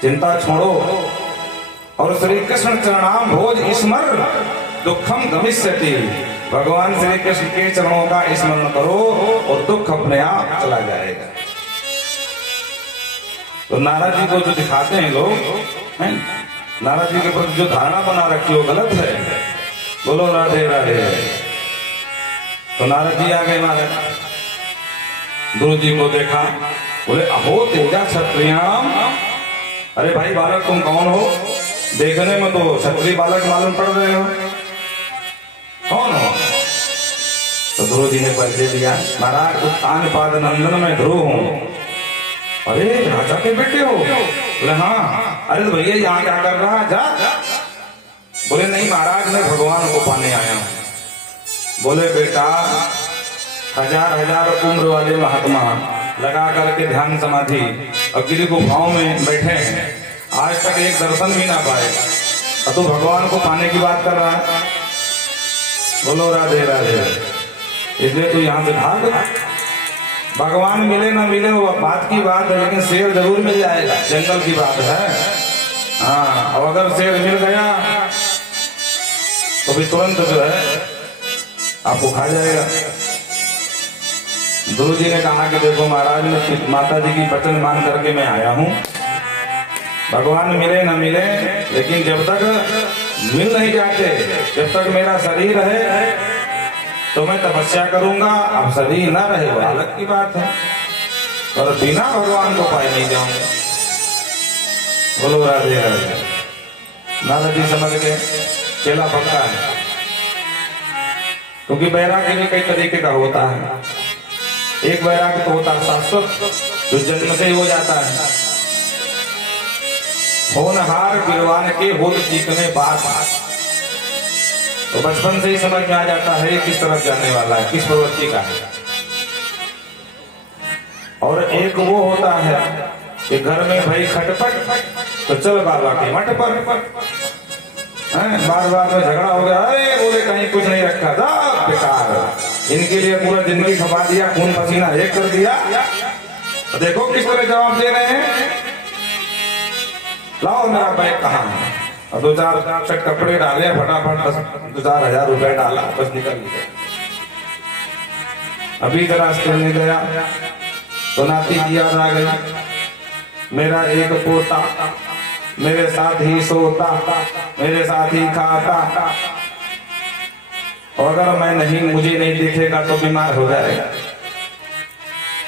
चिंता छोड़ो और श्री कृष्ण चरणाम भोज स्मर दुखम गमिष्यति। भगवान श्री कृष्ण के चरणों का स्मरण करो और दुख अपने आप चला जाएगा। तो नारद जी को जो दिखाते हैं लोग, नारद जी के प्रति जो धारणा बना रखी हो गलत है। बोलो राधे राधे। तो नारद जी आ गए महाराज, गुरु जी को देखा, बोले अहो तेजा क्षत्रियाम। अरे भाई बालक तुम कौन हो? देखने में तो क्षत्रिय बालक मालूम पड़ रहे हो, कौन हो? तो गुरु जी ने परिचय दिया, महाराज उत्तान पाद नंदन में ध्रुव हूँ। अरे राजा के बेटे हो? बोले हाँ। अरे तो भैया यहाँ क्या कर रहा है? जा। बोले नहीं महाराज मैं भगवान को पाने आया हूँ। बोले बेटा हजार हजार उम्र वाले महात्मा लगा करके ध्यान समाधि और गिरी गुफाओं में बैठे हैं, आज तक एक दर्शन भी ना पाए, और तू भगवान को पाने की बात कर रहा है। बोलो राधे राधे। इसलिए तू यहाँ से भाग। भगवान मिले ना मिले वो बात की बात है, लेकिन शेर जरूर मिल जाएगा, जंगल की बात है। हाँ, और अगर शेर मिल गया तो भी तुरंत जो है आपको खा जाएगा। गुरु जी ने कहा कि देखो महाराज मैं माता जी की वचन मान करके मैं आया हूँ, भगवान मिले न मिले, लेकिन जब तक मिल नहीं जाते, जब तक मेरा शरीर है तो मैं तपस्या करूंगा। अब शरीर ना रहे वो अलग की बात है, पर बिना भगवान को पाए नहीं जाऊंगा। बोलो राधे राधे। नारद जी समझ गए चेला पक्का है, क्योंकि वैराग्य भी कई तरीके का होता है। एक वैराग्य तो होता है शाश्वत, जो जन्म से ही हो जाता है। होनहार विद्वान के होत सीखने बात, तो बचपन से ही समझ में आ जाता है ये किस तरफ जाने वाला है, किस प्रवृत्ति का है। और एक वो होता है कि घर में भाई खटपट, तो चल बाबा के मठ पर, बार बार में झगड़ा हो गया, अरे बोले कहीं कुछ नहीं रखा था, बेकार, इनके लिए पूरा जिंदगी खपा दिया, खून पसीना एक कर दिया। तो देखो किस तरह जवाब दे रहे हैं, लाओ मेरा बैग कहाँ है, और 2-4 सेट कपड़े डाले फटाफट, 2-4 हजार रुपए डाला, बस निकल गए। अभी जरा स्कूल गया तो नाती की याद आ गई, मेरा एक पोता मेरे साथ ही सोता, मेरे साथ ही खाता, और अगर मैं नहीं, मुझे नहीं दिखेगा तो बीमार हो जाएगा।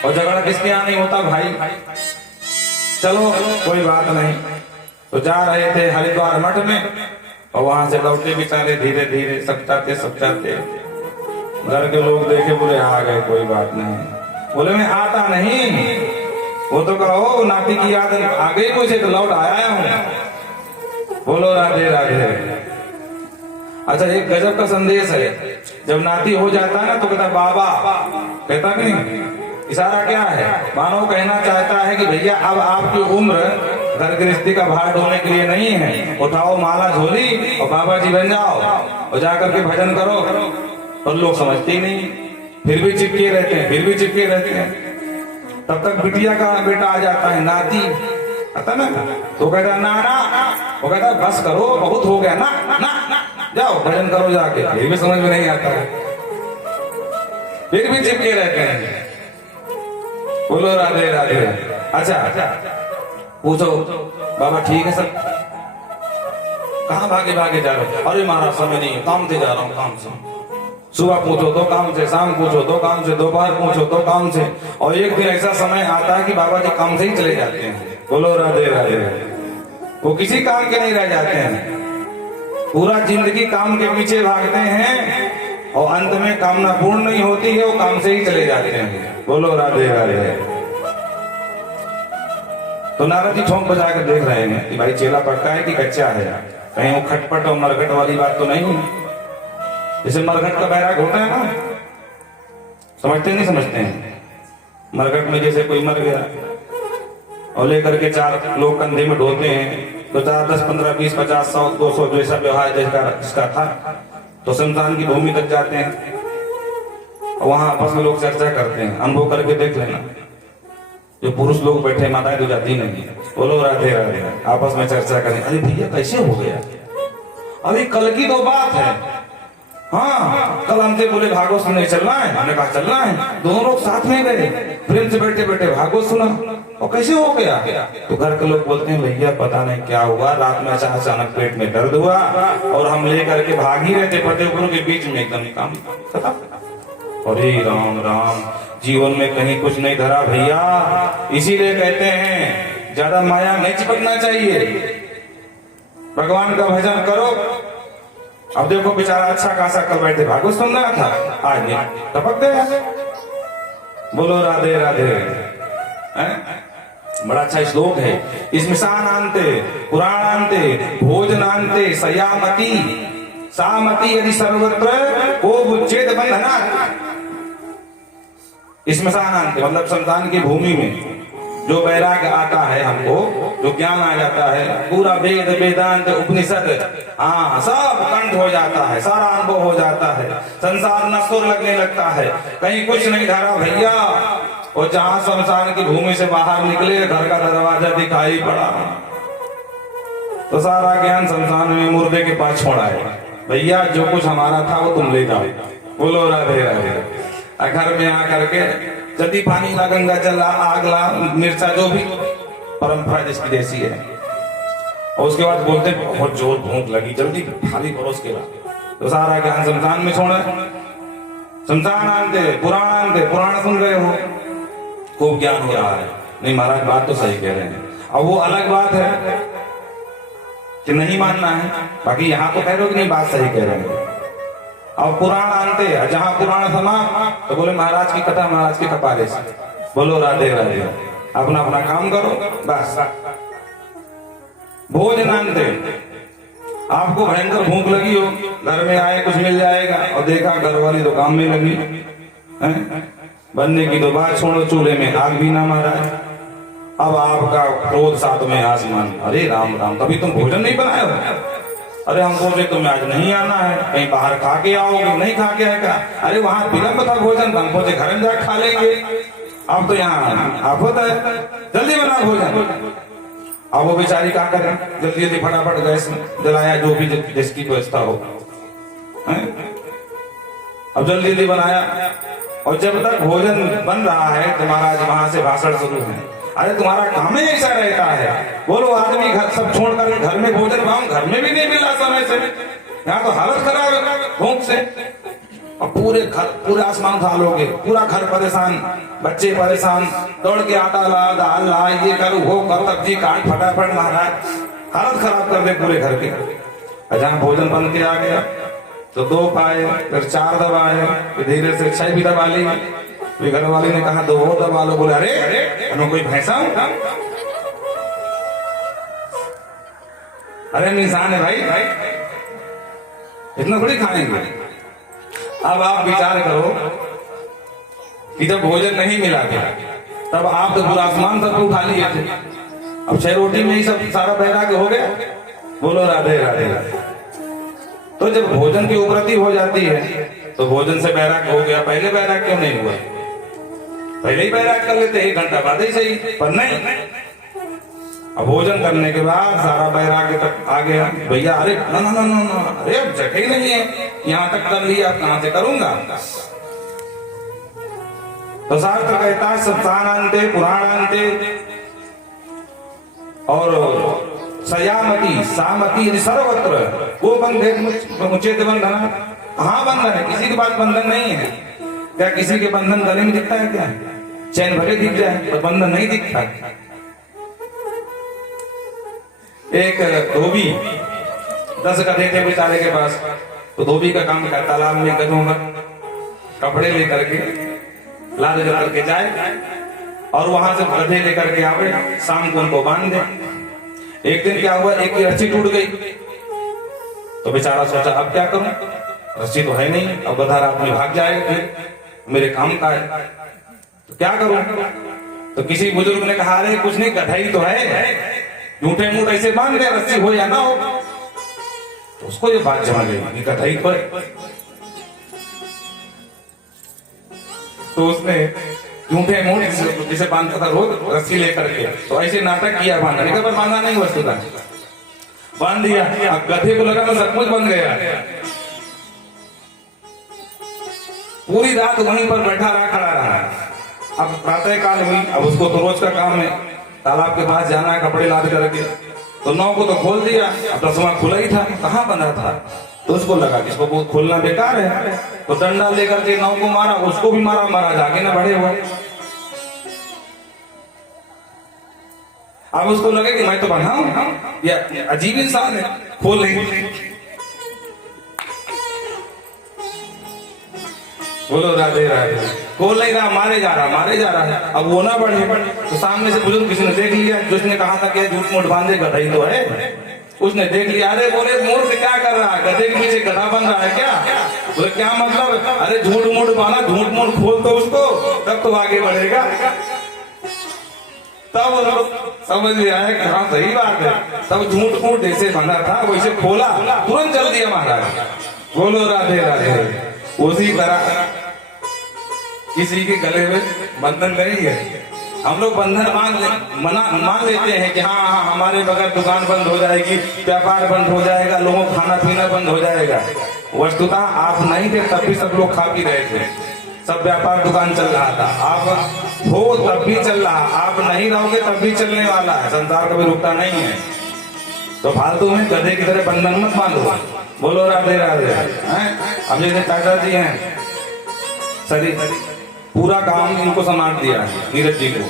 और झगड़ा किसके यहाँ नहीं होता भाई, चलो कोई बात नहीं। तो जा रहे थे हरिद्वार मठ में, और वहां से लौटे बेचारे धीरे धीरे, समझाते समझाते, घर के लोग देखे, बोले आ गए, कोई बात नहीं। बोले मैं आता नहीं, वो तो कहो नाती की याद आ गई मुझे, तो लौट आया हूं। बोलो राधे राधे। अच्छा, एक गजब का संदेश है, जब नाती हो जाता है ना तो कहता बाबा, कहता कि नहीं, इशारा क्या है, मानो कहना चाहता है कि भैया अब आपकी उम्र घर गृहस्थी का भार ढोने के लिए नहीं है, उठाओ माला झोली और बाबा जी बन जाओ और जाकर के भजन करो। पर लोग समझते ही नहीं, फिर भी चिपके रहते हैं, फिर भी चिपके रहते हैं। तब तक बिटिया का बेटा आ जाता है, नाती आता ना, तो कहता ना ना, वो कहता बस करो, बहुत हो गया ना ना ना, जाओ भजन करो जाके। फिर भी समझ में नहीं आता है, फिर भी चिपके रहते हैं। बोलो राधे राधे। अच्छा, पूछो बाबा ठीक है सब, कहाँ भागे भागे जा रहे हो? अरे महाराज समय नहीं है, काम से जा रहा हूँ, काम से। सुबह पूछो तो काम से, शाम पूछो तो काम से, दोपहर पूछो तो काम से, और एक दिन ऐसा समय आता है कि बाबा जी काम से ही चले जाते हैं। बोलो राधे राधे। वो किसी काम के नहीं रह जाते हैं, पूरा जिंदगी काम के पीछे भागते हैं, और अंत में कामना पूर्ण नहीं होती है, वो काम से ही चले जाते हैं। बोलो राधे राधे। तो नारद जी ठोंक बजा कर देख रहे हैं कि भाई चेला पक्का है कि कच्चा है, कहीं वो खटपट और मरघट वाली बात तो नहीं है। जैसे मरघट का बैराग होता है ना, समझते नहीं समझते हैं, मरघट में जैसे कोई मर गया और लेकर के 4 लोग कंधे में ढोते हैं, तो 4, 10, 15, 20, 50, 100, 200 जैसा व्यवहार जिसका था, तो शमशान की भूमि तक जाते हैं, और वहां आपस में लोग चर्चा करते हैं। अनुभव करके देख लेना, जो पुरुष लोग बैठे, माताएं तो जाती नहीं है। बोलो राधे राधे। आपस में चर्चा करें, अरे भैया कैसे हो गया, अरे कल की तो बात है, हाँ कल हमसे बोले भागवत सुनने चलना है, हमने कहा चलना है, दोनों लोग साथ में गए, प्रेम से बैठे बैठे भागवत सुना, और कैसे हो गया? तो घर के लोग बोलते हैं भैया पता नहीं क्या हुआ, रात में अचानक पेट में दर्द हुआ, और हम लेकर के भाग ही रहते, फतेहपुर के बीच में एकदम काम खत्म। अरे राम राम, जीवन में कहीं कुछ नहीं धरा भैया, इसीलिए कहते हैं ज्यादा माया नहीं चिपकना चाहिए, भगवान का भजन करो। अब देखो बेचारा अच्छा खासा कल बैठे भागवत सुन रहा था, आज टपक गया। बोलो राधे राधे। बड़ा अच्छा श्लोक है, स्मशानान्ते पुराणान्ते भोजनान्ते सयामति सामति यदि सर्वत्र को उच्छेद बंधना। स्मशानान्ते मतलब शमशान की भूमि में जो वैराग्य आता है, हमको जो ज्ञान आ जाता है, पूरा वेद वेदांत उपनिषद हाँ सब कंठ हो जाता है, सारा अनुभव हो जाता है, संसार नश्वर लगने लगता है, कहीं कुछ नहीं धरा भैया। और जहां शमशान की भूमि से बाहर निकले, घर का दरवाजा दिखाई पड़ा, तो सारा ज्ञान शमशान में मुर्दे के पास छोड़ा है। भैया जो कुछ हमारा था वो तुम ले जाओ। बोलो राधे राधे। घर में आकर के जल्दी पानी ला, गंगा जल ला, आग ला, मिर्चा, जो भी परंपरा जिसकी जैसी है, और उसके बाद बोलते बहुत जोर भूख लगी, जल्दी थाली परोस के ला। तो सारा ज्ञान शमशान में छोड़ा। शमशान आनते पुराण सुन रहे हो, खूब ज्ञान हो रहा है। नहीं महाराज बात तो सही कह रहे हैं। अब वो अलग बात है कि नहीं मानना है। बाकी यहाँ तो कह रहे हो कि नहीं, बात सही कह रहे हैं। अब पुराण आनते, जहां पुराण समाप्त तो बोले महाराज की कथा महाराज के कपाले से। बोलो राधे राधे, अपना अपना काम करो बस। भोजन आनते, आपको भयंकर भूख लगी हो, घर में आए कुछ मिल जाएगा और देखा घर वाली तो काम में लगी है? बनने की तो बात छोड़ो, चूल्हे में आग भी ना मारा है। अब आपका क्रोध सातवें आसमान, अरे राम राम, कभी तुम भोजन नहीं बनाए हो? अरे हम बोले तुम्हें आज नहीं आना है, कहीं बाहर खा के आओगे, नहीं खा के आएगा। अरे वहां विलंब था भोजन, हम बोले घर में जाकर खा लेंगे, अब तो यहाँ आफत है, जल्दी बना भोजन। अब वो बेचारी क्या करें, जल्दी जल्दी फटाफट गैस जलाया, जो भी जिसकी व्यवस्था हो, अब जल्दी जल्दी बनाया। और जब तक भोजन बन रहा है तो महाराज वहां से भाषण शुरू है। अरे तुम्हारा काम ही ऐसा रहता है, बोलो आदमी घर सब छोड़कर घर में भोजन पाऊं, घर में भी नहीं मिला समय से, यहाँ तो हालत खराब है भूख से। और पूरे घर, पूरे आसमान खा लोगे, पूरा घर परेशान, बच्चे परेशान, दौड़ के आटा ला, दाल ला, ये कर वो कर, सब्जी काट, फटाफट महाराज हालत खराब कर दे पूरे घर के। जहाँ भोजन बन के आ गया तो 2 पाए, फिर 4 दबाए, फिर धीरे से 6 भी दबा ली। घर वाले ने कहा 2 और दबा लो। बोले अरे मैं कोई भैंसा हूं? अरे इंसान है भाई, इतना थोड़ी खाएंगे। अब आप विचार करो कि जब भोजन नहीं मिला था तब आप तो पूरा आसमान तक उठा लिए थे, अब 6 रोटी में ही सब सारा बैराग्य हो गया। बोलो राधे राधे राधे। तो जब भोजन की उपरति हो जाती है तो भोजन से बैराग्य हो गया, पहले बैराग्य क्यों नहीं हुआ? पहले ही बैराग्य कर लेते, 1 घंटा बाद ही सही, पर नहीं। अब भोजन करने के बाद सारा बैराग्य तक आ गया। भैया अरे ना ना ना ना, अरे अब जगह ही नहीं है, यहाँ तक कर लिया, अब कहां से करूंगा? तो शास्त्र कहता है सत्सानांते पुराणांते और सयामती सामती सर्वत्र वो बंधे मुचेत बंधना। कहाँ बंधन है? किसी के पास बंधन नहीं है। क्या किसी के बंधन गले में दिखता है? क्या चैन भले दिख जाए पर बंधन नहीं दिखता। एक धोबी 10 गधे थे बेचारे के पास, तो धोबी का काम क्या, तालाब में गधों में कपड़े लेकर के लाद करके जाए और वहां से गधे लेकर के आवे, शाम को उनको बांध दे। एक दिन क्या हुआ, एक की रस्सी टूट गई, तो बेचारा सोचा अब क्या करूं, रस्सी तो है नहीं, अब गधा रात में भाग जाएगा, मेरे काम का है, तो क्या करूं? तो किसी बुजुर्ग ने कहा अरे कुछ नहीं, गधा ही तो है, झूठे मूठ ऐसे बांध दे, रस्सी हो या ना हो। तो उसको ये बात जमा गई, गधा ही तो है। तो उसने झूठे मूठ जिसे बांधता था रोज रस्सी लेकर के, तो ऐसे नाटक किया बांधने का, पर बांधा नहीं वस्तुता, बांध दिया। अब गधे को लगा तो सब कुछ बन गया, पूरी रात वहीं पर बैठा रहा, खड़ा रहा। अब प्रातः काल हुई, अब उसको तो रोज का काम है, तालाब के पास जाना है कपड़े लाद करके, तो 9 को तो खोल दिया, अब 10वां खुला ही था, कहाँ बंधा था? तो उसको लगा कि इसको खोलना बेकार है, तो डंडा लेकर के 9 को मारा, उसको भी मारा, मारा जाके ना बढ़े हुए। अब उसको लगे कि मैं तो बंधा हूं, या अजीब इंसान है, खोल नहीं। बोलो राधे राधे। खोल नहीं रहा, मारे जा रहा, मारे जा रहा है। अब वो ना बढ़े, तो सामने से बुजुर्ग किसी ने देख लिया, जिसने कहा था कि झूठ मूठ बांधे, गधा ही तो है, उसने देख लिया। अरे बोले मूर्ख क्या कर रहा है, गधे के पीछे गधा बन रहा है क्या? बोले क्या मतलब? अरे झूठ मूठ बांधा, झूठ मूठ खोल तो उसको, तब तो आगे बढ़ेगा। तब समझ में आया कि हाँ सही बात है, तब झूठ मूठ जैसे बंधा था वैसे खोला, तुरंत चल दिया महाराज। बोलो राधे राधे। उसी तरह किसी के गले में बंधन नहीं है, हम लोग बंधन मान लेते हैं कि हाँ हाँ हमारे बगैर दुकान बंद हो जाएगी, व्यापार बंद हो जाएगा, लोगों को खाना पीना बंद हो जाएगा। वस्तुतः आप नहीं थे तब भी सब लोग खा पी रहे थे, सब व्यापार दुकान चल रहा था, आप हो तब भी चल रहा, आप नहीं रहोगे तब भी चलने वाला है, संसार कभी रुकता नहीं है। तो फालतू में गधे की तरह बंधन मत बांधो। बोलो राधे राधे। अब जैसे चाचा जी हैं, सरी पूरा काम इनको संभाल दिया नीरज जी को,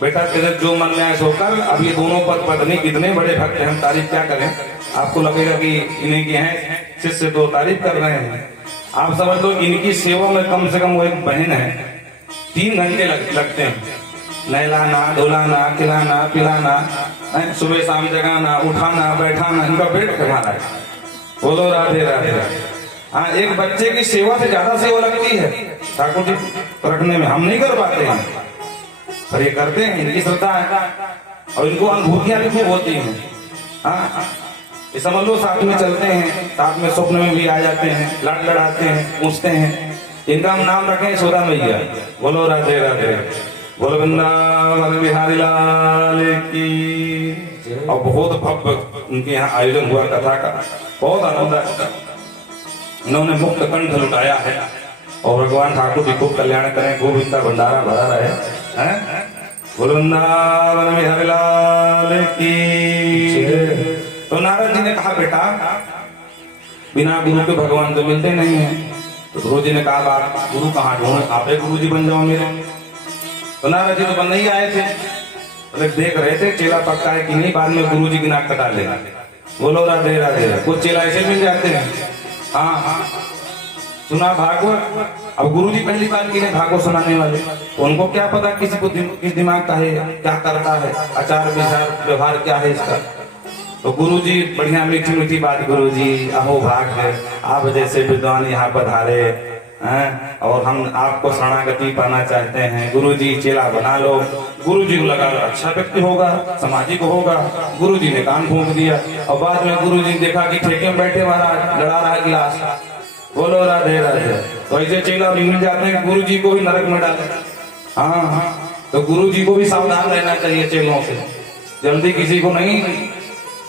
बेटा तेरे जो मन में आए सो कर। अब ये दोनों पत्नी कितने बड़े भक्त हैं, हम तारीफ क्या करें। आपको लगेगा कि इन्हीं के हैं शिष्य तो तारीफ कर रहे हैं। आप समझ लो इनकी सेवा में कम से कम वो एक बहन है, 3 घंटे लगते हैं, नहलाना, धुलाना, खिलाना, पिलाना, सुबह शाम जगाना, उठाना, बैठाना, इनका पेट खाना है। बोलो राधे राधे। हाँ, एक बच्चे की सेवा से ज्यादा सेवा लगती है ठाकुर जी रखने में, हम नहीं कर पाते हैं पर ये करते हैं, इनकी श्रद्धा है और इनको अनुभूतियां भी खूब होती हैं। हाँ, ये समझ लो साथ में चलते हैं, साथ में स्वप्न में भी आ जाते हैं, लड़ लड़ाते हैं, पूछते हैं। इनका हम नाम रखें यशोदा मैया। बोलो राधे राधे, बोलो वृंदावन बिहारी लाल की। और बहुत भव्य उनके यहाँ आयोजन हुआ कथा का, बहुत आनंद आया। इन्होंने मुक्त कंठ लुटाया है और भगवान ठाकुर जी खूब कल्याण करें, खूब इनका भंडारा भरा रहे हैं। बोलो वृंदावन बिहारी लाल की। तो नारद जी ने कहा बेटा बिना गुरु के भगवान तो मिलते नहीं है। तो गुरु जी ने कहा बात गुरु कहाँ ढूंढ, आप ही गुरु जी बन जाओ मेरे। तो नारद जी तो बनने ही आए थे, तो देख रहे थे चेला पक्का है कि नहीं, बाद में गुरु जी की नाक कटा लेगा। बोलो राधे राधे। कुछ चेला ऐसे मिल जाते हैं। हाँ, सुना भागवत, अब गुरु जी पहली बार के लिए भागवत सुनाने वाले, तो उनको क्या पता किसी को किस दिमाग का है, क्या करता है, आचार विचार व्यवहार क्या है इसका। तो गुरु जी बढ़िया मीठी मीठी बात, गुरु जी अहो भाग है, आप जैसे विद्वान यहाँ पधारे हैं और हम आपको शरणागति पाना चाहते हैं, गुरु जी चेला बना लो। गुरु जी को लगा अच्छा व्यक्ति होगा, सामाजिक होगा, गुरु जी ने कान फूंक दिया। और बाद में गुरु जी ने देखा कि ठेके में बैठे महाराज लड़ा रहा गिलास। बोलो राधे राधे। तो ऐसे चेला भी मिल जाते हैं, गुरु जी को भी नरक में डाले। हाँ, तो गुरु जी को भी सावधान रहना चाहिए चेलों से, जल्दी किसी को नहीं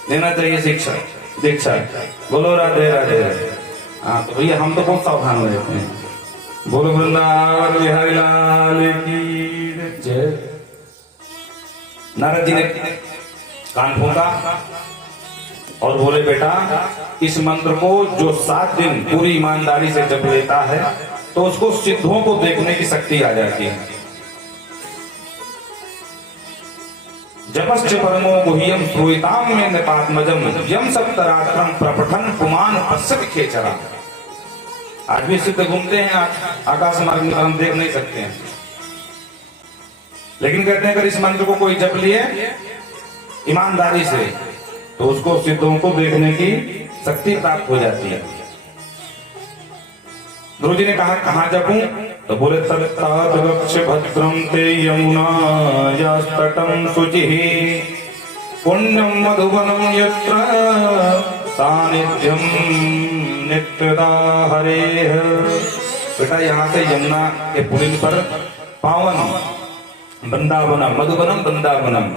देना चाहिए शिक्षा दीक्षा। बोलो राधे राधे। हाँ, तो भैया हम तो बहुत सावधान रहते हैं। बोलो वृंदावन बिहारी लाल की जय। नारद जी ने कान फूंका और बोले बेटा इस मंत्र को जो 7 दिन पूरी ईमानदारी से जप लेता है तो उसको सिद्धों को देखने की शक्ति आ जाती है। जपश्च परमो गुह्यम श्रूयताम में निपात्मजम यम सप्तरात्रम प्रपठन पुमान पश्यति खेचरा। आज भी सिद्ध घूमते हैं, आकाश मार्ग में हम देख नहीं सकते हैं, लेकिन कहते हैं अगर इस मंत्र को कोई जप लिए ईमानदारी से तो उसको सिद्धों को देखने की शक्ति प्राप्त हो जाती है। गुरु जी ने कहा कहाँ जपूं, तो बोले तत्ताद्वक्ष भद्रम ते यमुनायास्तटं शुचिः पुण्यं मधुवनं यत्र सानिध्यं नित्यदा हरेः। बेटा यहाँ से यमुना के पुलिन पर पावन वृंदावनम, मधुवनम वृंदावनम,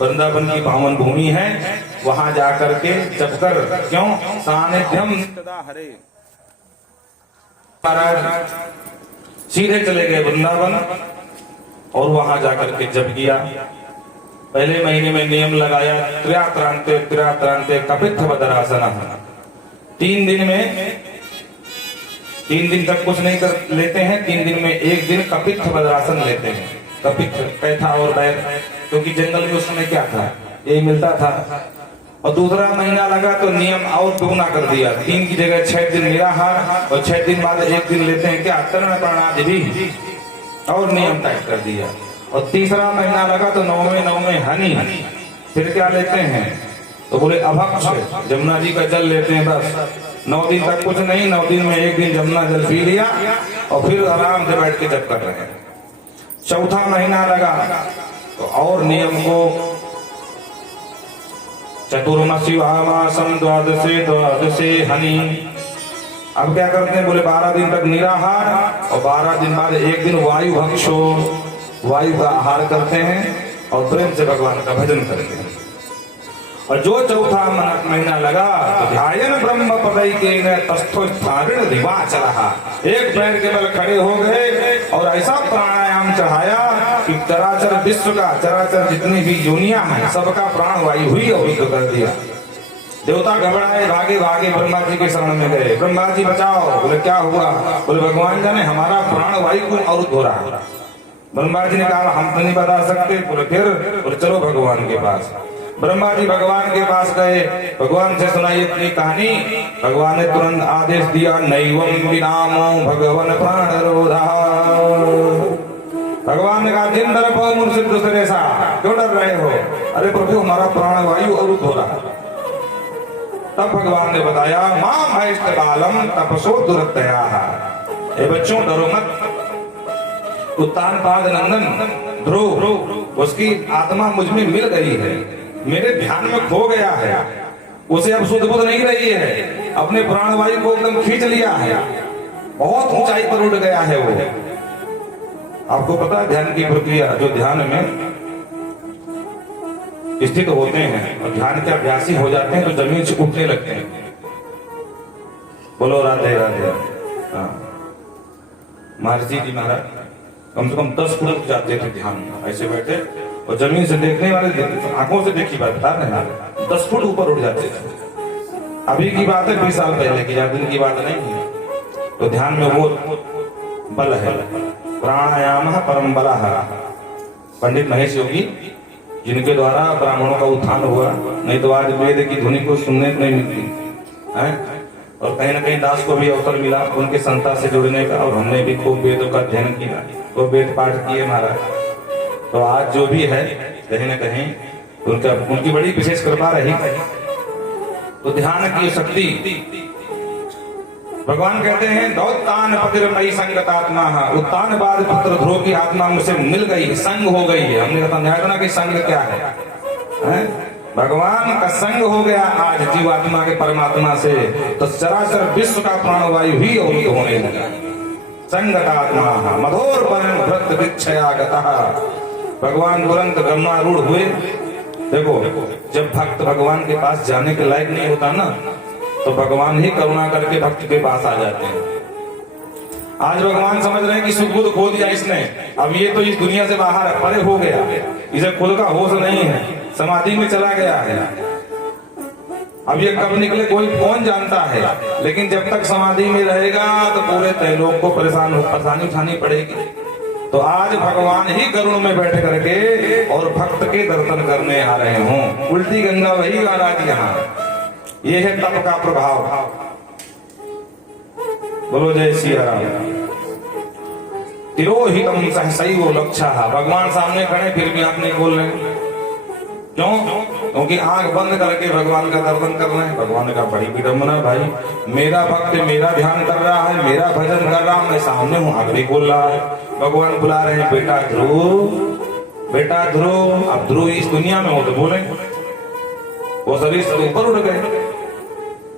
वृंदावन की पावन भूमि है, वहां जाकर के जप कर, क्यों सानिध्यम नित्यदा हरे। महाराज सीधे चले गए वृंदावन और वहां जाकर के जप किया। पहले महीने में नियम लगाया त्रयात्रांते त्रयात्रांते कपित्थ वदरासन। 3 दिन में 3 दिन तक कुछ नहीं कर लेते हैं, 3 दिन में 1 दिन कपित्थ वदरासन लेते हैं। कपित्थ कैथा और बैर, क्योंकि जंगल में उस समय क्या था, यही मिलता था। और दूसरा महीना लगा तो नियम और दुगना कर दिया, 3 की जगह 6 दिन निराहार और 6 दिन बाद 1 दिन लेते हैं क्या तरण प्रणादि भी, और नियम टाइट कर दिया। और तीसरा महीना लगा तो 9वें हनी, फिर क्या लेते हैं, तो बोले अभक्ष जमुना जी का जल लेते हैं बस। 9 दिन तक कुछ नहीं, 9 दिन में 1 दिन जमुना जल पी लिया और फिर आराम से बैठ के जप कर रहे हैं। चौथा महीना लगा तो और नियम को चतुर्मसी मासम द्वादशे हनी। अब क्या करते हैं, बोले 12 दिन तक निराहार और 12 दिन बाद 1 दिन वायु भक्षो, वायु का आहार करते हैं और प्रेम से भगवान का भजन करते हैं। और जो चौथा महीना लगा तो ध्यान ब्रह्म पदैकेन तस्थोत्थारण दिवाचलः, एक पैर के बल खड़े हो गए और ऐसा प्राणायाम चढ़ाया कि चराचर विश्व का, चराचर जितनी भी योनियां हैं सबका प्राण वायु हुई और युद्ध कर दिया। देवता घबराए, भागे भागे ब्रह्मा जी के शरण में गए, ब्रह्मा जी बचाओ। बोले क्या हुआ, बोले भगवान जाने हमारा प्राण वायु को अवरुद्ध हो रहा है। ब्रह्मा जी ने कहा हम तो नहीं बता सकते। बोले फिर, बोले चलो भगवान के पास। ब्रह्मा जी भगवान के पास गए, भगवान से सुनाई इतनी कहानी। भगवान ने तुरंत आदेश दिया, नैवं विनामो भगवान प्राण रोधा। भगवान ने कहा, जिन डर पाओ मुझसे दूसरे सा, क्यों डर रहे हो? अरे प्रभु, हमारा प्राण वायु अवरुद्ध हो रहा है। तब भगवान ने बताया, मां भैष्ट बालम तपसो दुरतया। ए बच्चों, डरो मत। उत्तानपाद नंदन ध्रुव, उसकी आत्मा मुझ में मिल गई है, मेरे ध्यान में खो गया है, उसे अब शुद्ध बुद्ध नहीं रही है, अपने प्राणवायु को एकदम खींच लिया है, बहुत ऊंचाई पर उड़ गया है वो। आपको पता है ध्यान की प्रक्रिया, जो ध्यान में स्थित होते हैं और ध्यान के अभ्यासी हो जाते हैं तो जमीन से उठने लगते हैं। बोलो राधे राधे। हाँ, महर्षि जी महाराज कम से कम 10 फुट जाते थे ध्यान में, ऐसे बैठे और जमीन से देखने वाले आंखों से देखी बात बता रहे हैं, 10 फुट ऊपर उठ जाते थे। अभी की बात है, 20 साल पहले की, ज्यादा दिन की बात नहीं है। तो ध्यान में वो बल है, प्राणायाम परम बल। पंडित महेश योगी जिनके द्वारा ब्राह्मणों का उत्थान हुआ, नहीं तो आज वेद की ध्वनि को सुनने को नहीं मिलती है। और कहीं ना कहीं दास को भी अवसर मिला उनके संता से जुड़ने का, और हमने भी खूब वेदों का अध्ययन किया, वो वेद पाठ किए महाराज। तो आज जो भी है कहीं ना कहीं उनकी बड़ी विशेष कृपा रही। तो ध्यान की शक्ति, भगवान कहते हैं, दौत्तान पतिरमयी संगतात्मा, उत्तान बाद पुत्र ध्रुव की आत्मा मुझसे मिल गई, संग हो गई है। हमने समझाया ना कि संग क्या है? भगवान का संग हो गया आज जीवात्मा के परमात्मा से, तो चराचर विश्व का प्राणवायु ही अवरुद्ध होने लगा। संगतात्मा मधोर परम व्रत विक्षयागतः। भगवान तुरंत गमनारूढ़ हुए। देखो, जब भक्त भगवान के पास जाने के लायक नहीं होता ना, तो भगवान ही करुणा करके भक्त के पास आ जाते हैं। आज भगवान समझ रहे हैं कि सुख बुद्ध खो दिया इसने, अब ये तो इस दुनिया से बाहर परे हो गया, इसे खुद का होश नहीं है, समाधि में चला गया है। अब ये कब निकले कोई कौन जानता है, लेकिन जब तक समाधि में रहेगा तो पूरे तैलोक को परेशानी उठानी पड़ेगी। तो आज भगवान ही गरुड़ में बैठ करके और भक्त के दर्शन करने आ रहे हों। उल्टी गंगा वही महाराज यहाँ। ये है तप का प्रभाव। बोलो जय श्री राम। तिरोहितम सहसैव लक्ष्य। भगवान सामने खड़े फिर भी आप नहीं बोल रहे, क्यों? क्योंकि आंख बंद करके भगवान का दर्शन कर रहे हैं। भगवान का बड़ी विडम्बना भाई, मेरा भक्त मेरा ध्यान कर रहा है, मेरा भजन कर रहा हूं, मैं सामने हूं, आगे बोल रहा है। भगवान बुला रहे हैं, बेटा ध्रुव, बेटा ध्रुव। अब ध्रुव इस दुनिया में हो तो बोले, वो शरीर से ऊपर उठ गए,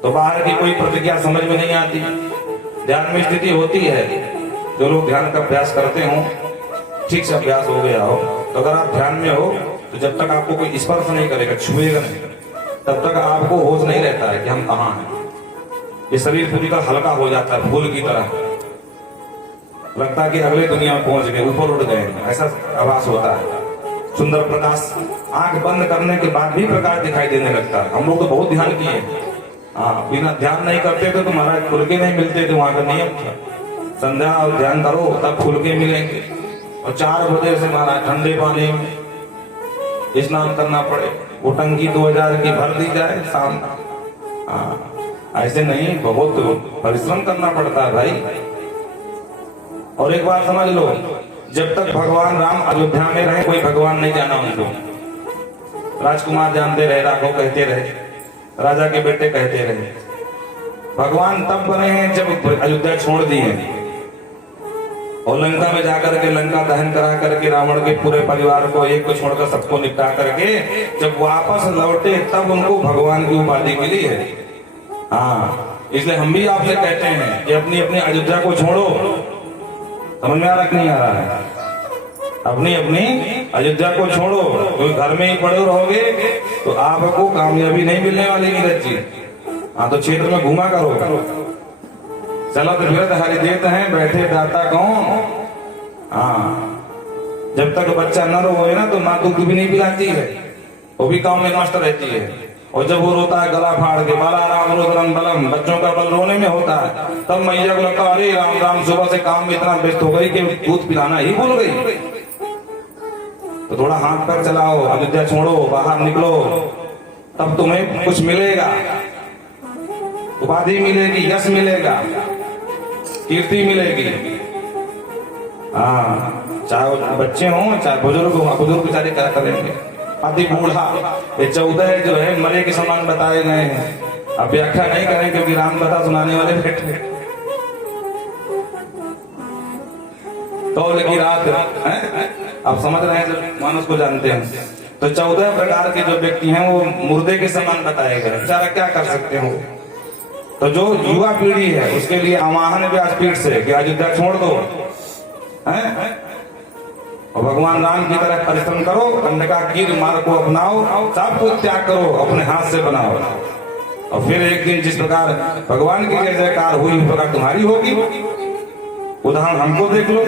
तो बाहर की कोई प्रतिज्ञा समझ में नहीं आती। ध्यान में स्थिति होती है, जो लोग ध्यान का अभ्यास करते हो, ठीक से अभ्यास हो गया हो, तो अगर आप ध्यान में हो तो जब तक आपको कोई स्पर्श नहीं करेगा, छुएगा नहीं, तब तक आपको होश नहीं रहता है कि हम कहाँ हैं। ये शरीर पूरी तरह हल्का हो जाता है, फूल की तरह, लगता है कि अगले दुनिया में पहुंच गए, ऊपर उड़ गए, ऐसा आभास होता है। सुंदर प्रकाश, आंख बंद करने के बाद भी प्रकाश दिखाई देने लगता है। हम लोग तो बहुत ध्यान किए, हाँ, बिना ध्यान नहीं करते थे तो महाराज फुलके नहीं मिलते थे, वहां का नियम था। संध्या और ध्यान करो तब फुलके मिलेंगे, और 4 बजे से महाराज ठंडे पानी में स्नान करना पड़े, वो टंकी 2000 की भर दी जाए शाम। हाँ, ऐसे नहीं, बहुत परिश्रम करना पड़ता है भाई। और एक बात समझ लो, जब तक भगवान राम अयोध्या में रहे, कोई भगवान नहीं जाना उनको। राजकुमार जानते रहे, राघव कहते रहे, राजा के बेटे कहते रहे। भगवान तब बने हैं जब अयोध्या छोड़ दिए और लंका में जाकर के लंका दहन करा करके रावण के पूरे परिवार को, एक को छोड़कर सबको निपटा करके जब वापस लौटे, तब उनको भगवान की उपाधि मिली है। हाँ, इसलिए हम भी आपसे कहते हैं कि अपनी अपनी अयोध्या को छोड़ो। समझ में आ रहा कि नहीं आ रहा है? अपनी अपनी अयोध्या को छोड़ो, क्योंकि घर में ही पड़े रहोगे तो आपको कामयाबी नहीं मिलने वाली नीरज जी। हाँ, तो क्षेत्र में घूमा करो, चलो तो फिर हरि देते हैं, बैठे दाता कौन। हाँ, जब तक बच्चा न रोए ना तो माँ दूध भी नहीं पिलाती है, वो भी काम में नष्ट रहती है। और जब वो रोता है गला फाड़ के, बाला राम रुद्रम बलम, बच्चों का बल रोने में होता है, तब मैया को लगता अरे राम राम, सुबह से काम में इतना व्यस्त हो गई कि दूध पिलाना ही भूल गई। तो थोड़ा हाथ पैर चलाओ, अयोध्या छोड़ो, बाहर निकलो, तब तुम्हें कुछ मिलेगा, उपाधि मिलेगी, यश मिलेगा, कीर्ति मिलेगी। हाँ, चाहे बच्चे हों चाहे बुजुर्ग हों, बुजुर्ग बेचारे क्या करेंगे, अति बूढ़ा, ये 14 जो है मरे के समान बताए गए हैं। अब व्याख्या नहीं करें क्योंकि राम कथा सुनाने वाले बैठे। कौल की रात है, आप समझ रहे हैं, जब मानुष को जानते हैं तो 14 प्रकार के जो व्यक्ति हैं वो मुर्दे के समान बताए गए। बेचारा क्या कर सकते हो। तो जो युवा पीढ़ी है उसके लिए आह्वान है व्यासपीठ से कि अयोध्या छोड़ दो, हैं, और भगवान राम की तरह परिश्रम करो, दंडकाकीर मार्ग को अपनाओ, सब कुछ त्याग करो, अपने हाथ से बनाओ, और फिर एक दिन जिस प्रकार भगवान की जय जयकार हुई उस प्रकार तुम्हारी होगी। उदाहरण हमको देख लो,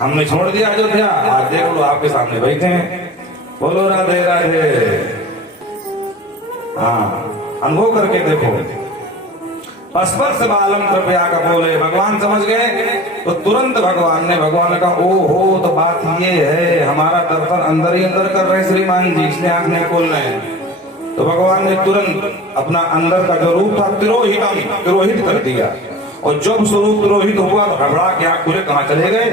हमने छोड़ दिया अयोध्या, आज देख लो आपके सामने बैठे हैं। बोलो राधे राधे। हाँ, अनुभव करके देखो। स्पर्श बालम कृपया का बोले, भगवान समझ गए तो तुरंत भगवान ने कहा ओ हो, तो बात ये है, हमारा दर्शन अंदर ही अंदर कर रहे श्रीमान जी, इसलिए आंख नहीं खोल रहे हैं। तो भगवान ने तुरंत अपना अंदर का जो रूप था तिरोहित कर दिया, और जब स्वरूप तिरोहित हुआ तो घबरा के आंख खुले, कहाँ चले गए।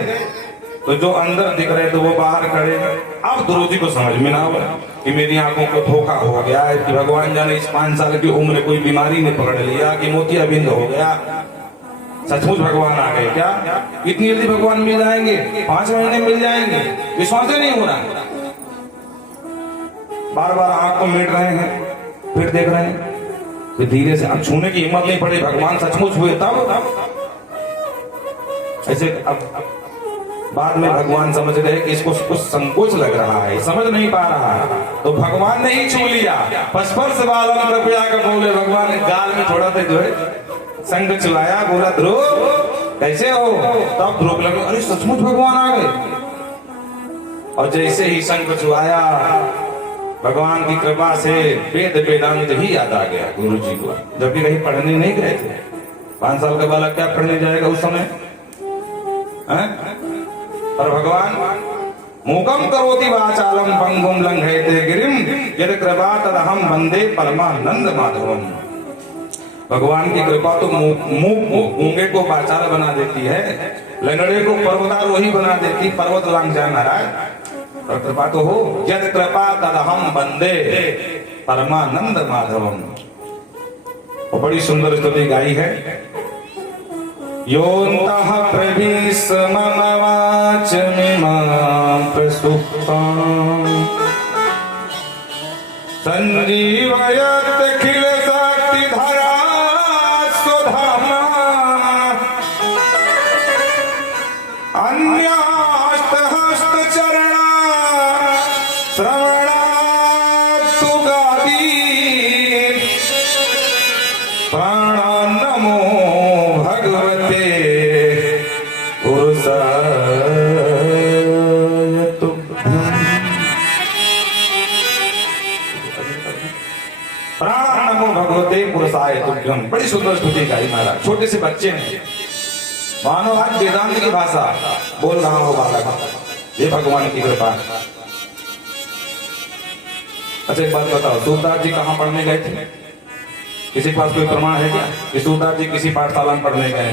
तो जो अंदर दिख रहे थे वो बाहर खड़े। अब गुरु जी को समझ में ना हुआ कि मेरी आंखों को धोखा हो गया है, कि भगवान जाने इस 5 साल की उम्र कोई बीमारी ने पकड़ लिया, कि मोतियाबिंद हो गया। सचमुच भगवान आ गए क्या? इतनी जल्दी भगवान मिल जाएंगे? 5 महीने मिल जाएंगे? विश्वास ही नहीं हो रहा। बार बार आंख को मीट रहे हैं, फिर देख रहे हैं, फिर धीरे से, अब छूने की हिम्मत नहीं पड़ी, भगवान सचमुच हुए तब ऐसे। अब बाद में भगवान समझ रहे कि इसको कुछ संकोच लग रहा है, समझ नहीं पा रहा है, तो भगवान ने ही छू लिया। स्पर्श बालम कृपया का बोले, भगवान ने गाल में थोड़ा सा जो है संग चलाया, बोला ध्रुव कैसे हो। तब ध्रुव लगे अरे सचमुच भगवान आ गए। और जैसे ही संग चुआया, भगवान की कृपा से वेद वेदांत ही याद आ गया गुरु जी को, जबकि कहीं पढ़ने नहीं गए थे। 5 साल का बालक क्या पढ़ने जाएगा उस समय, और भगवान मूकम करोति वाचालम पंगुम लंघयते गिरिम यद कृपा तदहम वंदे परमानंद माधवम। भगवान की कृपा तो मूंगे को वाचाल बना देती है, लंगड़े को पर्वतारोही बना देती, पर्वत लांघ जाए महाराज। और कृपा तो हो, यद कृपा तदहम वंदे परमानंद माधवम। और बड़ी सुंदर स्तुति गाई है। योऽन्तः प्रविश मम वाचमिमां प्रसुप्तां संजीवयत्यखिल शक्तिधरा स्वधाम्ना अन्यास्तहस्तचरणा श्रवणात्तु गादी प्राणान् नमो भगवते पुरुषाय तुभ्यम्। प्राणान् नमो भगवते पुरुषाय तुभ्यम्। बड़ी सुंदर स्तुति गाई महाराज। छोटे से बच्चे ने मानो आज वेदांत की भाषा बोल रहा हो बालक, ये भगवान की कृपा। अच्छा एक बात बताओ, सूरदास जी कहाँ पढ़ने गए थे? किसी के पास कोई प्रमाण है क्या कि सूरदास जी किसी पाठशाला में पढ़ने गए?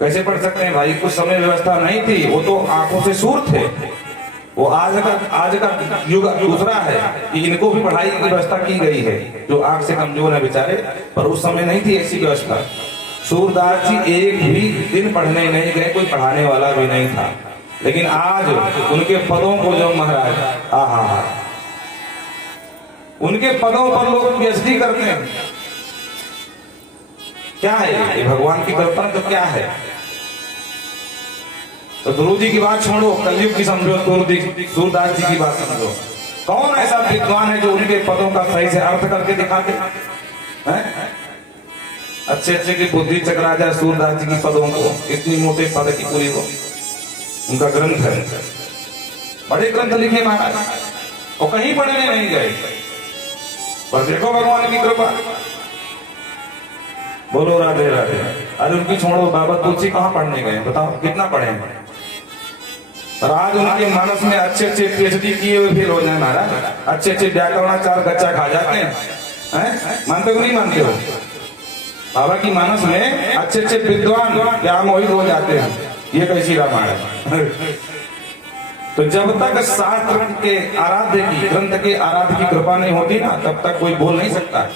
कैसे पढ़ सकते हैं भाई, कुछ समय व्यवस्था नहीं थी, वो तो आंखों से सूर थे। वो आज का युग दूसरा है कि इनको भी पढ़ाई की व्यवस्था की गई है, जो आंख से कमजोर है बेचारे, पर उस समय नहीं थी ऐसी व्यवस्था। सूरदास जी एक भी दिन पढ़ने नहीं गए, कोई पढ़ाने वाला भी नहीं था, लेकिन आज उनके पदों को जो महाराज, आहा, उनके पदों पर लोग पीएचडी करते हैं। क्या है ये भगवान की कृपा तो क्या है? तो गुरु जी की बात छोड़ो, कलयुग की समझो, सूरदास जी की बात समझो। कौन ऐसा विद्वान है जो उनके पदों का सही से अर्थ करके दिखाते हैं? अच्छे अच्छे की बुद्धि चकरा जाए सूरदास जी की पदों को, इतनी मोटे पद की पूरी को। उनका ग्रंथ है, बड़े ग्रंथ लिखे महाराज, और कहीं पढ़ने नहीं गए, पर देखो भगवान की कृपा। बोलो राधे राधे। अरे उनकी छोड़ो, बाबा तुलसी कहाँ पढ़ने गए बताओ, कितना पढ़े हैं? और आज उनके मानस में अच्छे अच्छे पीएचडी किए हुए फेल हो जाए महाराज, अच्छे अच्छे व्याकरणाचार गच्चा खा जाते हैं। मानते हो नहीं मानते हो? बाबा की मानस में अच्छे अच्छे विद्वान व्यामोहित हो जाते हैं। ये कैसी रामायण है? तो जब तक शास्त्र के आराध्य की, ग्रंथ के आराध्य की कृपा नहीं होती ना, तब तक कोई बोल नहीं सकता।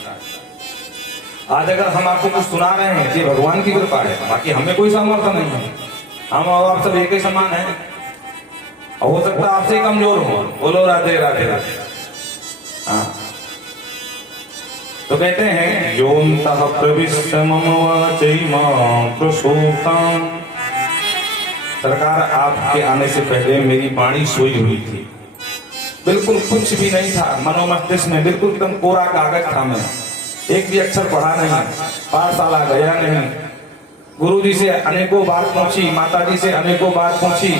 आज अगर हम आपको कुछ सुना रहे हैं, ये भगवान की कृपा है, बाकी हमें कोई सामर्थ्य नहीं है। हम और आप सब एक ही समान है, और हो सकता है आपसे कमजोर हो। बोलो राधे राधे राधे। हाँ, तो कहते हैं योऽन्तः प्रविश्य मम वाचैमां प्रसूताम्। सरकार, आपके आने से पहले मेरी वाणी सोई हुई थी, बिल्कुल कुछ भी नहीं था मनोमस्तिष्क में, बिल्कुल एकदम कोरा कागज था। मैं एक भी अक्षर पढ़ा नहीं, पाठशाला गया नहीं, गुरुजी से अनेकों बार पूछी, माताजी से अनेकों बार पूछी,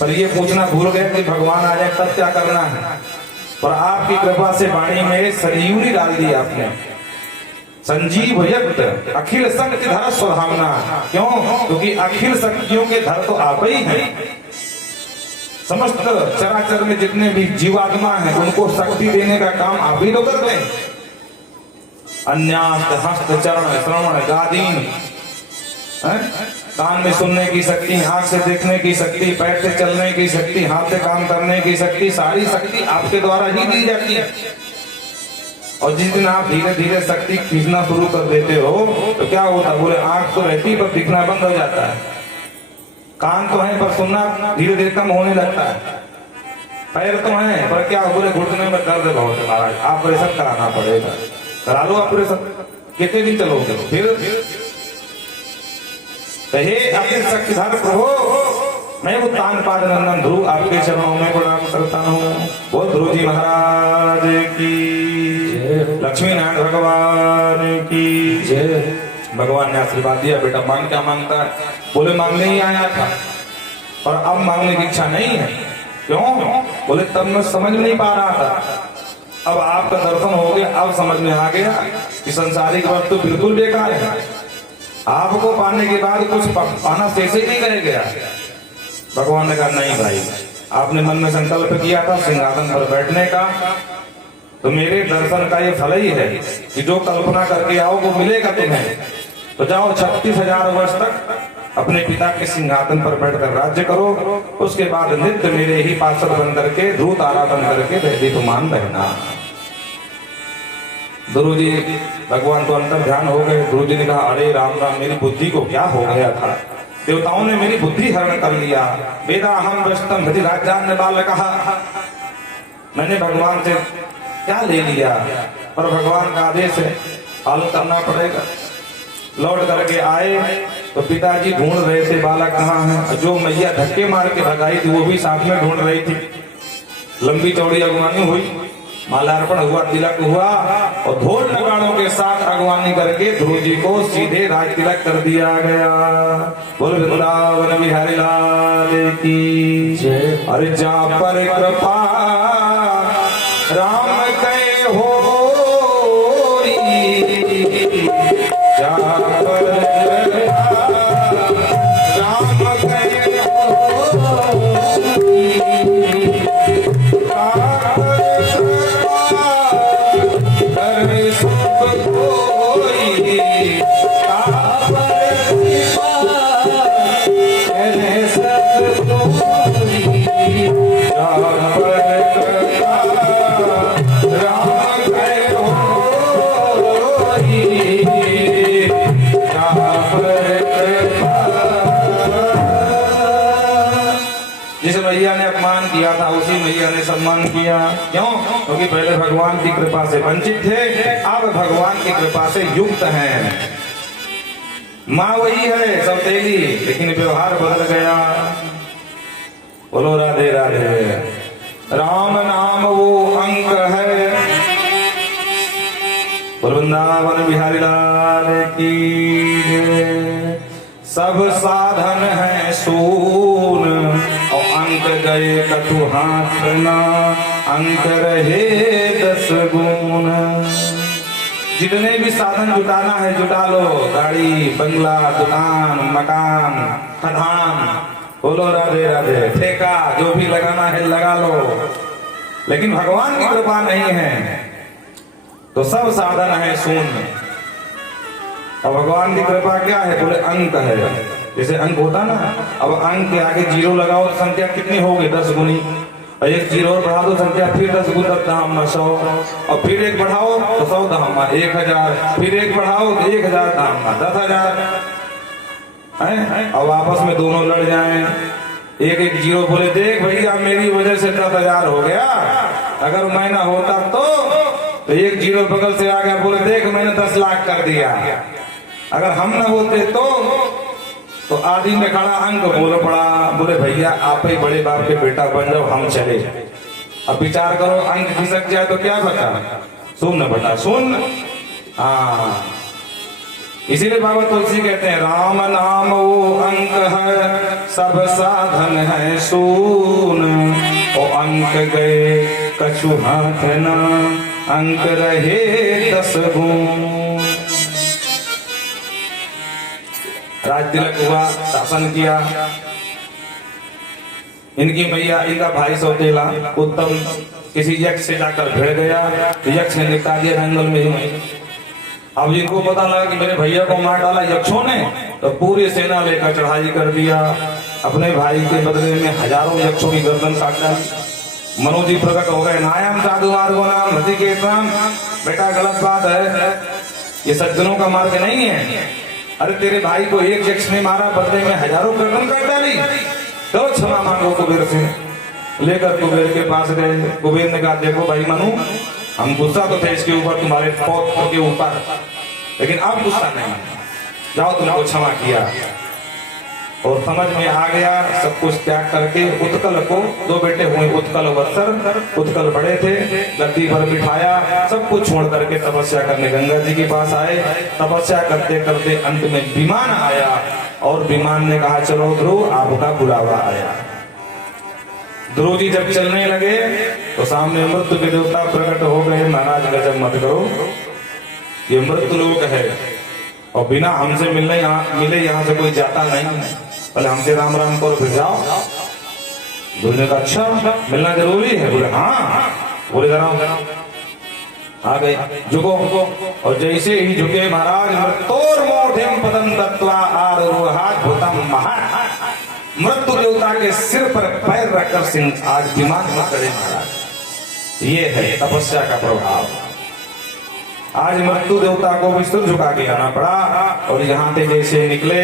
पर ये पूछना भूल गए कि भगवान आ जाए तब क्या करना है। पर आपकी कृपा से वाणी में संजीवनी डाल दी आपने, संजीव युक्त अखिल शक्ति धर स्वभावना। क्यों? क्योंकि अखिल शक्तियों के धर तो आप ही हैं। समस्त चराचर में जितने भी जीवात्मा हैं उनको शक्ति देने का काम आप ही तो करते हैं। अन्यास्त हस्त चरण श्रवण गादीन, कान में सुनने की शक्ति, आंख से देखने की शक्ति, पैर से चलने की शक्ति, हाथ से काम करने की शक्ति, सारी शक्ति आपके द्वारा ही दी जाती है। और जिस दिन आप धीरे धीरे शक्ति खींचना शुरू कर देते हो तो क्या होता? बोले आंख तो रहती पर दिखना बंद हो जाता है, कान तो है पर सुनना धीरे धीरे कम होने लगता है, पैर तो है पर क्या? बोले घुटने में दर्द बहुत है महाराज, ऑपरेशन कराना पड़ेगा। करा लो ऑपरेशन, कितने दिन चलोगे? फिर हे अखिल शक्तिधर प्रभु, मैं वो तान पाद नंदन ध्रुव आपके चरणों में प्रणाम करता हूँ। वो ध्रुव जी महाराज की, लक्ष्मी नारायण भगवान की जय। भगवान ने आशीर्वाद दिया, बेटा मांग। क्या मांगता है? बोले मांगने ही आया था, पर अब मांगने की इच्छा नहीं है। क्यों? बोले तब मैं समझ नहीं पा रहा था, अब आपका दर्शन हो गया, अब समझ में आ गया कि संसारिक वस्तु तो बिल्कुल बेकार है। आपको पाने के बाद कुछ पाना शेष ही नहीं रह गया। भगवान ने कहा नहीं भाई, आपने मन में संकल्प किया था सिंहासन पर बैठने का, तो मेरे दर्शन का ये फल ही है कि जो कल्पना करके आओ वो मिलेगा तुम्हें। तो जाओ 36,000 वर्ष तक अपने पिता के सिंहासन पर बैठकर राज्य करो, उसके बाद नित्य मेरे ही पार्षद बन करके, धूत आराधन करके वैदिकमान रहना। गुरु जी भगवान तो अंतर ध्यान हो गए। गुरु जी ने कहा अरे राम राम, मेरी बुद्धि को क्या हो गया था? देवताओं ने मेरी बुद्धि हरण कर लिया। वेदाहम वृष्टम हृदि राज्यान्न बालकः, मैंने भगवान से क्या ले लिया? पर भगवान का आदेश है, पालन करना पड़ेगा। लौट करके आए तो पिताजी ढूंढ रहे थे बालक कहाँ है। जो मैया धक्के मार के भगाई थी वो भी साथ में ढूंढ रही थी। लंबी चौड़ी अगवानी हुई, मालार्पण हुआ, तिलक हुआ, और ढोल नगाड़ों के साथ अगवानी करके ध्रुव जी को सीधे राज तिलक कर दिया गया। बोल वृंदावन बिहारी लाल की जय। अरे जा पर कृपा राम के हो, जा पर राम के हो, मैया ने अपमान किया था उसी मैया ने सम्मान किया। क्यों? क्योंकि पहले भगवान की कृपा से वंचित थे, अब भगवान की कृपा से युक्त हैं। माँ वही है सब तेली, लेकिन व्यवहार बदल गया। बोलो राधे राधे। राम नाम वो अंक है, वृंदावन बिहारी लाल की। सब साधन है सून, और अंक गए कटु हाथ ना, अंक रहे 10 गुण। जितने भी साधन जुटाना है जुटा लो, गाड़ी, बंगला, दुकान, मकान, खदान, बोलो राधे राधे। ठेका जो भी लगाना है लगा लो, लेकिन भगवान की कृपा नहीं है तो सब साधन है शून्य। और भगवान की कृपा क्या है? बोले अंक है। जैसे अंक होता ना, अब अंक के आगे जीरो लगाओ तो संख्या कितनी होगी? 10 गुनी। और एक जीरो बढ़ा दो संख्या, फिर 10 गुना दाम 100, और फिर एक बढ़ाओ तो 100 दाम 1000, फिर एक बढ़ाओ तो 1000 दाम 10,000। अब आपस में दोनों लड़ जाएं, एक एक जीरो बोले देख भैया मेरी वजह से 10,000 हो गया, अगर मैं ना होता तो एक जीरो बगल से आ गया, बोले देख मैंने 10 लाख कर दिया। अगर हम ना होते तो आदि में खड़ा अंक बोल पड़ा, बोले भैया आप ही बड़े बाप के बेटा बन जाओ, हम चले। अब विचार करो, अंक खिसक जाए तो क्या बचा? शून्य बचा, शून्य। हाँ, इसीलिए बाबा तुलसी कहते हैं राम नाम वो अंक है, सब साधन है शून्य। ओ अंक गए कछु हाथ ना, अंक रहे 10 गुण। राज तिलक हुआ, शासन किया। इनकी मैया, इनका भाई सौतेला उत्तम किसी यक्ष से जाकर भिड़ गया, यक्ष ने निपटा दिया जंगल में ही। अब इनको पता लगा कि मेरे भैया को मार डाला यक्षों ने, तो पूरी सेना लेकर चढ़ाई कर दिया। अपने भाई के बदले में हजारों यक्षों की गर्दन काट डाली। मनोज जी प्रकट हो गए, नायम साधु मार्गो नाम हृतिकेतम। बेटा गलत बात है, ये सज्जनों का मार्ग नहीं है। अरे तेरे भाई को एक यक्ष ने मारा, बदले में हजारों गर्दन काट डाली, तो क्षमा मांगो कुबेर से। लेकर कुबेर के पास गए। कुबेर ने कहा देखो भाई मनु, हम गुस्सा तो थे इसके ऊपर, तुम्हारे पौत्र के ऊपर, लेकिन अब गुस्सा नहीं, जाओ तुमको क्षमा किया। और समझ में आ गया, सब कुछ त्याग करके उत्कल को, 2 बेटे हुए उत्कल वत्सर, उत्कल बड़े थे, गद्दी पर बिठाया, सब कुछ छोड़ करके तपस्या करने गंगा जी के पास आए। तपस्या करते करते अंत में विमान आया, और विमान ने कहा चलो ध्रुव आपका बुलावा आया। ध्रुव जी जब चलने लगे तो सामने मृत्यु के देवता प्रकट हो गए। महाराज गजब मत करो, ये मृत्यु लोक है और बिना हमसे मिले यहाँ से कोई जाता नहीं है, पहले हमसे राम राम करो फिर जाओ। बोलने का अच्छा मिलना जरूरी है? बोले हाँ। बोले जरा आ गए, झुको। और जैसे ही झुके महाराज, मृत्योर मोढ़िम पदम दत्वा आरुहात भूतम महा। मृत्यु देवता के सिर पर पैर रखकर सिंह आज दिमाग में चढ़े महाराज। ये है तपस्या का प्रभाव। आज मृत्यु देवता को भी सिर झुका के आना पड़ा। और यहाँ से जैसे निकले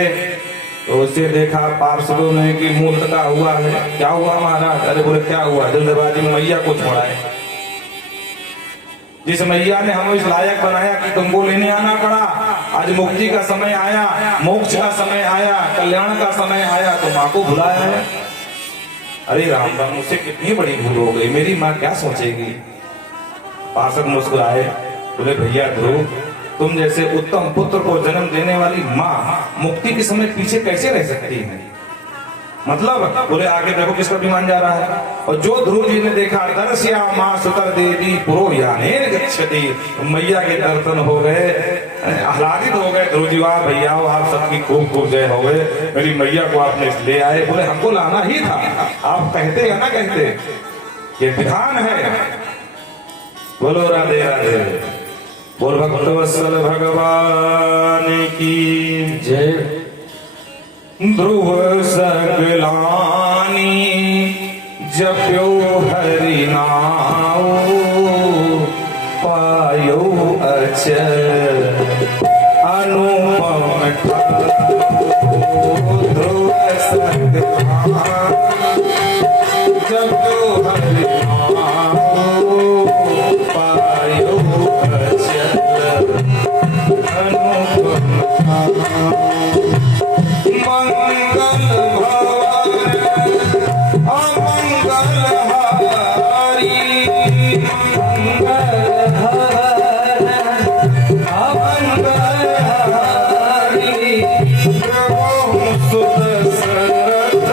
तो उसे देखा पार्षदों ने कि मूर्त का हुआ है। क्या हुआ महाराज? अरे बोले क्या हुआ? जल्दबाजी में मैया को छोड़ा है। जिस मैया ने हमें इस लायक बनाया कि तुमको लेने आना पड़ा, आज मुक्ति का समय आया, मोक्ष का समय आया, कल्याण का समय आया, तो माँ को भुलाया है। अरे राम राम, मुझसे कितनी बड़ी भूल हो गई, मेरी माँ क्या सोचेगी? पार्षद मुस्कुराए, बोले भैया ध्रुव, तुम जैसे उत्तम पुत्र को जन्म देने वाली माँ मुक्ति के समय पीछे कैसे रह सकती है? मतलब बोले आगे देखो किसका विमान जा रहा है। और जो ध्रुव जी ने देखा, दर्श्या माँ सुतर देवी पुरोहियानेन गच्छति, मैया के दर्शन हो गए, आह्लादित हो गए। ध्रुव जी वाह भैया आप सबकी खूब खूब जय हो गए, मेरी मैया को आपने ले आए। बोले हमको लाना ही था, आप कहते या ना कहते, ये विधान है। बोलो राधे राधे। बोल भक्तवत्सल भगवान की जय। ध्रुव सगलानी जप्यो हरि नाउ, पायो अचल अनुपम ध्रुव सगलानी जप्यो हरि नाउ, पायो अचल अनुपम। मंगल भवन अमंगल हारी, मंगल भवन अमंगल हारी, प्रभु सुत सरथ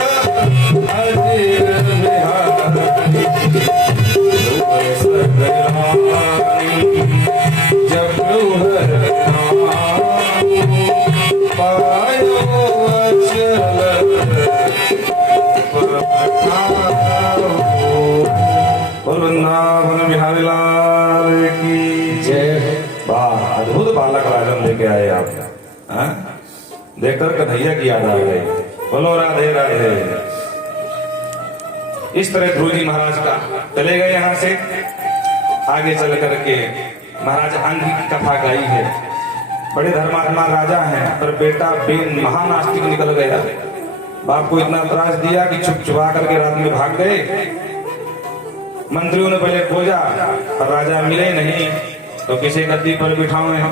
हाँ? देखकर कन्हैया की याद आ गई। बोलो राधे राधे। इस तरह ध्रुव जी महाराज का चले गए यहां से। आगे चल करके महाराज अंग की कथा गाई है। बड़े धर्मात्मा राजा हैं, पर बेटा बेन महानास्तिक निकल गया। बाप को इतना त्रास दिया कि छुप छुपा करके रात में भाग गए। मंत्रियों ने पहले खोजा, पर राजा मिले नहीं, तो किसे गद्दी पर बिठाए।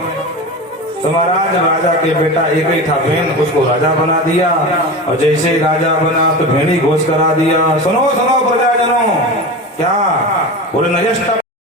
तो महाराज राजा के बेटा एक ही था बेन, उसको राजा बना दिया। और जैसे ही राजा बना तो भेड़ी घोष करा दिया। सुनो सुनो प्रजाजनों, क्या बोले नयष्टा